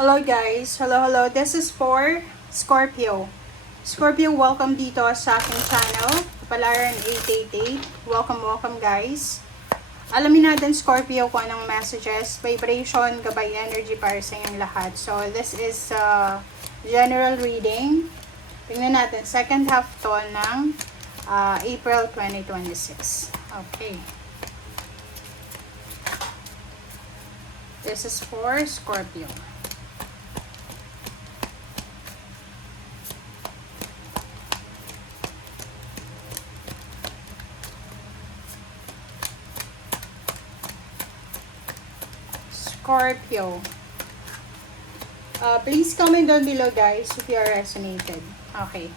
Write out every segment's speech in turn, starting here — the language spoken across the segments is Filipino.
Hello guys, hello. This is for Scorpio. Scorpio, welcome dito sa aking channel, Palaran 888. Welcome guys. Alamin natin Scorpio kung anong messages, vibration, gabay energy para sa inyong lahat. So this is general reading. Tingnan natin, second half to ng April 2026. Okay. This is for Scorpio. Scorpio. Please comment down below guys if you are resonated. Okay.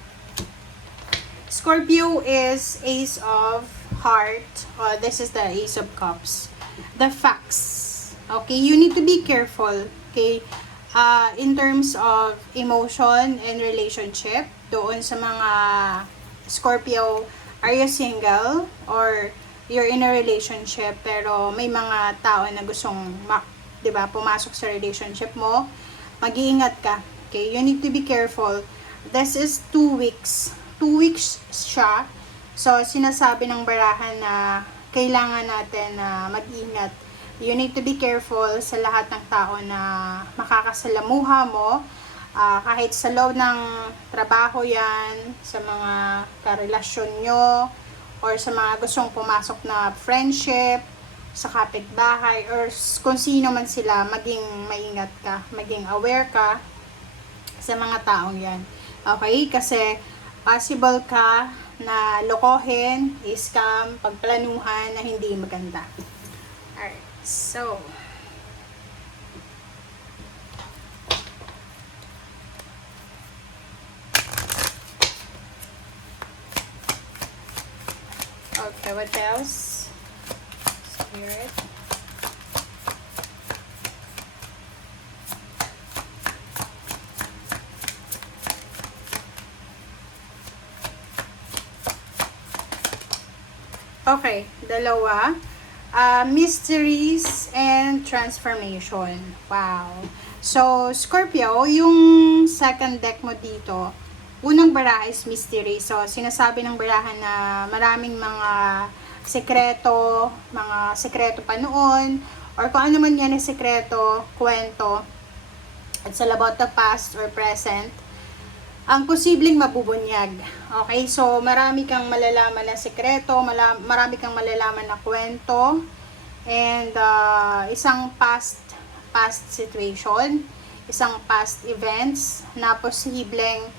Scorpio is Ace of Heart. This is the Ace of Cups. The facts. Okay, you need to be careful. Okay, in terms of emotion and relationship. Doon sa mga Scorpio, are you single or you're in a relationship pero may mga tao na gustong 'di ba, pumasok sa relationship mo, mag-iingat ka. Okay, you need to be careful. This is 2 weeks. 2 weeks siya. So, sinasabi ng barahan na kailangan natin na mag-ingat. You need to be careful sa lahat ng tao na makakasalamuha mo. Kahit sa loob ng trabaho yan, sa mga karelasyon nyo, or sa mga gustong pumasok na friendship, sa kapitbahay, or kung sino man sila, maging maingat ka, maging aware ka sa mga taong yan. Okay? Kasi possible ka na lokohin, scam, pagplanuhan na hindi maganda. Alright, so okay, what else? Spirit. Okay, dalawa. Mysteries and transformation. Wow. So, Scorpio, yung second deck mo dito, unang baraha is mystery. So, sinasabi ng barahan na maraming mga sekreto pa noon, or kung ano man yan na sekreto, kwento, it's all about the past or present, ang posibleng mabubunyag. Okay, so marami kang malalaman na sekreto, marami kang malalaman na kwento, and isang past situation, isang past events na posibleng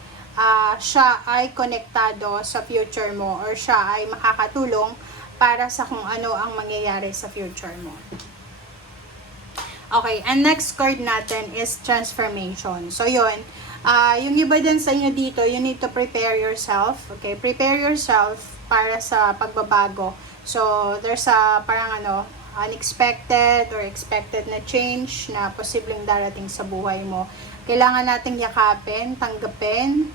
siya ay konektado sa future mo, or siya ay makakatulong para sa kung ano ang mangyayari sa future mo. Okay, and next card natin is transformation. So yun, yung iba din sa inyo dito, you need to prepare yourself. Okay, prepare yourself para sa pagbabago. So there's parang unexpected or expected na change na posibleng darating sa buhay mo. Kailangan nating yakapin, tanggapin,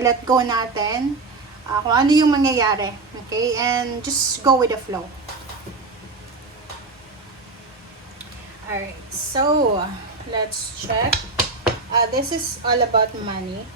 let go natin kung ano yung mangyayari. Okay, and just go with the flow. Alright, so let's check. This is all about money.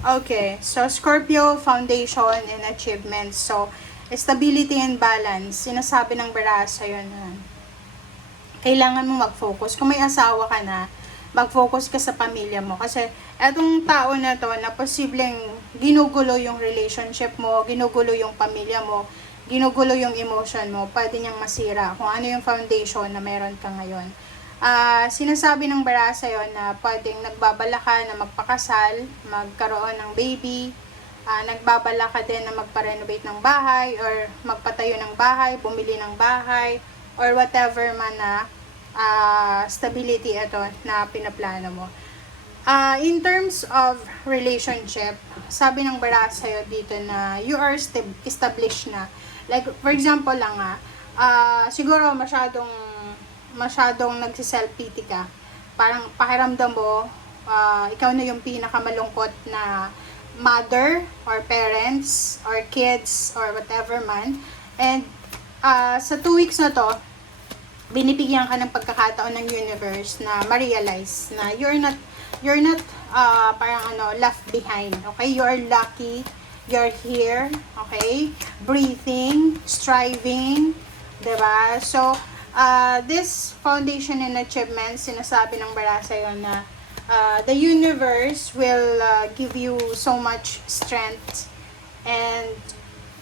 Okay, so Scorpio, foundation and achievements. So, stability and balance. Sinasabi ng baraha sa'yo na kailangan mo mag-focus. Kung may asawa ka na, mag-focus ka sa pamilya mo. Kasi etong tao na to na posibleng ginugulo yung relationship mo, ginugulo yung pamilya mo, ginugulo yung emotion mo, pwede niyang masira kung ano yung foundation na meron ka ngayon. Sinasabi ng baraha sa'yo na pwedeng nagbabala ka na magpakasal, magkaroon ng baby, nagbabala ka din na magpa-renovate ng bahay, or magpatayo ng bahay, bumili ng bahay, or whatever man na stability ito na pinaplano mo. In terms of relationship, sabi ng baraha sa'yo dito na you are established na. Like, for example lang siguro masyadong nagsi-self-pity ka. Parang pakiramdam mo, ikaw na yung pinakamalungkot na mother or parents or kids or whatever man. And sa 2 weeks na to, binibigyan ka ng pagkakataon ng universe na ma-realize na you're not parang left behind. Okay? You're lucky. You're here. Okay? Breathing, striving, 'di ba? So, this foundation and achievement, sinasabi ng bara sa'yo na the universe will give you so much strength and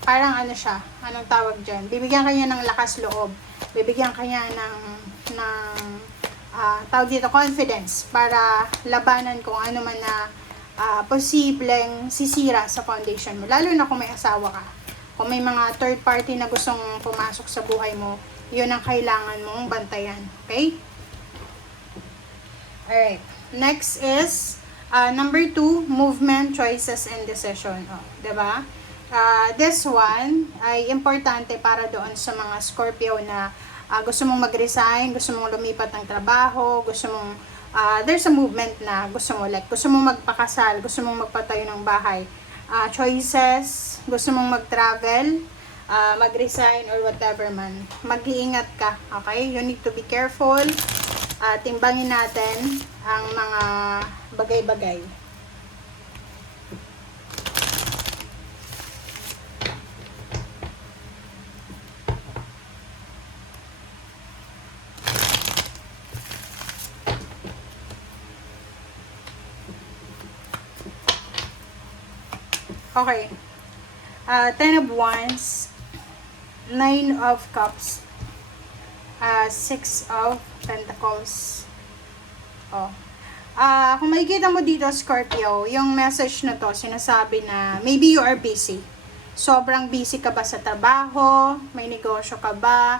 parang siya, anong tawag dyan? Bibigyan kanya ng lakas loob. Bibigyan kanya ng tawag dito, confidence para labanan kung ano man na posibleng sisira sa foundation mo. Lalo na kung may asawa ka. Kung may mga third party na gustong pumasok sa buhay mo, yun ang kailangan mong bantayan. Okay? Alright. Next is number 2, movement, choices, and decision. Diba? This one ay importante para doon sa mga Scorpio na gusto mong mag-resign, gusto mong lumipat ng trabaho, gusto mong there's a movement na gusto mo, like gusto mong magpakasal, gusto mong magpatayo ng bahay, choices, gusto mong mag-travel, mag-resign or whatever man. Mag-iingat ka, okay? You need to be careful. Timbangin natin ang mga bagay-bagay. Okay. 10 of Wands, 9 of Cups, 6 of Pentacles. Kung makikita mo dito, Scorpio, yung message na to, sinasabi na maybe you are busy. Sobrang busy ka ba sa trabaho? May negosyo ka ba?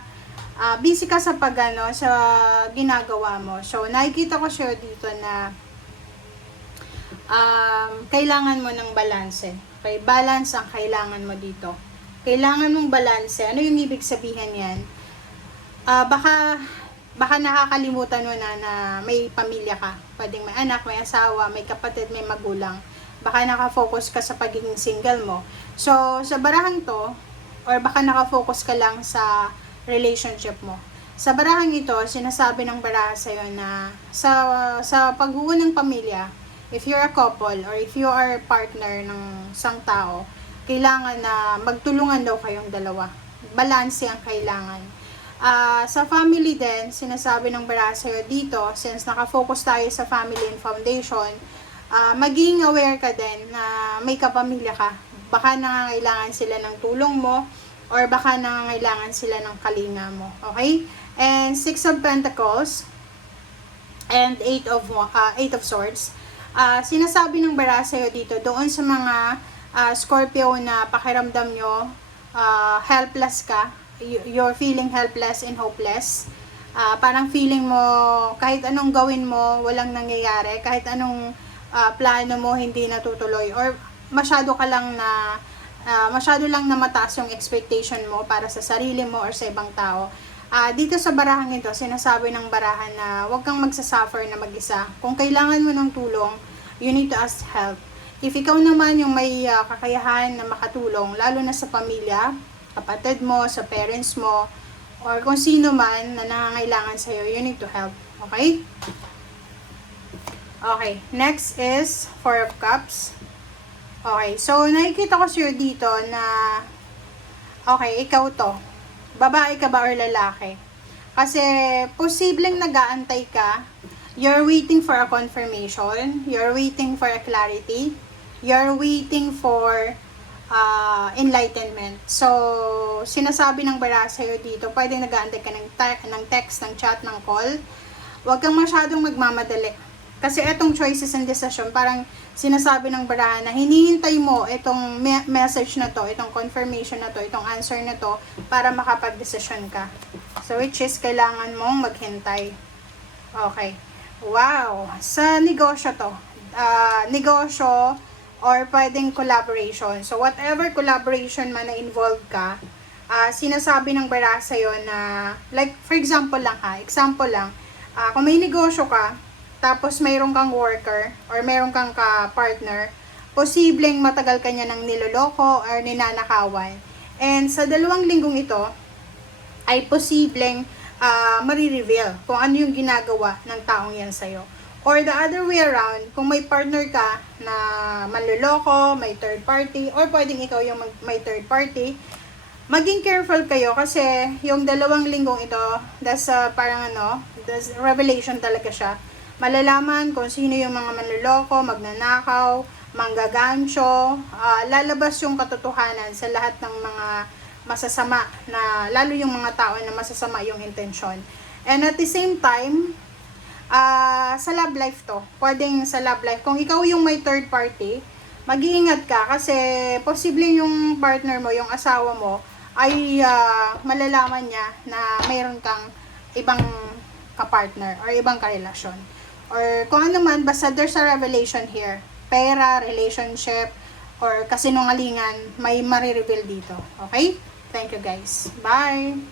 Busy ka sa sa ginagawa mo. So, nakikita ko siya dito na kailangan mo ng balanse. Okay, balance ang kailangan mo dito. Kailangan mong balanse. Ano yung ibig sabihin yan? Baka nakakalimutan mo na may pamilya ka. Pwedeng may anak, may asawa, may kapatid, may magulang. Baka nakafocus ka sa pagiging single mo. So, sa barahang to, or baka nakafocus ka lang sa relationship mo. Sa barahang ito, sinasabi ng baraha sa'yo na sa pagbuo ng pamilya, if you're a couple or if you are partner ng isang tao, kailangan na magtulungan daw kayong dalawa. Balanse ang kailangan. Sa family din, sinasabi ng baraha sa'yo dito, since nakafocus tayo sa family and foundation, maging aware ka din na may kapamilya ka. Baka nangangailangan sila ng tulong mo or baka nangangailangan sila ng kalinga mo. Okay? And 6 of Pentacles and 8 of Swords. Sinasabi ng baraha sa'yo dito, doon sa mga Scorpio na pakiramdam nyo, helpless ka, you're feeling helpless and hopeless. Parang feeling mo, kahit anong gawin mo, walang nangyayari, kahit anong plano mo, hindi natutuloy, or masyado lang na mataas yung expectation mo para sa sarili mo or sa ibang tao. Dito sa barahang ito, sinasabi ng barahan na huwag kang magsasuffer na mag-isa. Kung kailangan mo ng tulong, you need to ask help. If ikaw naman yung may kakayahan na makatulong, lalo na sa pamilya, kapatid mo, sa parents mo, or kung sino man na nangangailangan sa'yo, you need to help. Okay? Okay. Next is 4 of Cups. Okay. So, nakikita ko sa'yo dito na okay, ikaw to. Babae ka ba or lalaki? Kasi, posibleng nag-aantay ka. You're waiting for a confirmation. You're waiting for a clarity. You're waiting for enlightenment. So, sinasabi ng baraha sa'yo dito, pwedeng nag-aantay ka ng text, ng chat, ng call. Huwag kang masyadong magmamadali. Kasi etong choices and decision, parang sinasabi ng baraha na hinihintay mo itong message na to, itong confirmation na to, itong answer na to, para makapag-decision ka. So, which is, kailangan mong maghintay. Okay. Wow! Sa negosyo to. Negosyo or pwedeng collaboration. So, whatever collaboration man na involved ka, sinasabi ng bara sa'yo na, like, for example lang kung may negosyo ka, tapos mayroon kang worker, or mayroon kang ka-partner, posibleng matagal ka niya ng niloloko or ninanakawan. And sa 2 linggong ito, ay posibleng marireveal kung ano yung ginagawa ng taong yan sa'yo. Or the other way around, kung may partner ka na manloloko, may third party, or pwedeng ikaw yung may third party, maging careful kayo kasi yung 2 linggong ito, that's revelation talaga siya. Malalaman kung sino yung mga manloloko, magnanakaw, manggagancho, lalabas yung katotohanan sa lahat ng mga masasama na, lalo yung mga tao na masasama yung intensyon. And at the same time, sa love life to, pwedeng sa love life, kung ikaw yung may third party, mag-iingat ka kasi posible yung partner mo, yung asawa mo, ay malalaman niya na mayroon kang ibang kapartner or ibang karelasyon. Or kung ano man, basta there's a revelation here. Pera, relationship, or kasinungalingan, may marireveal dito. Okay? Thank you guys. Bye!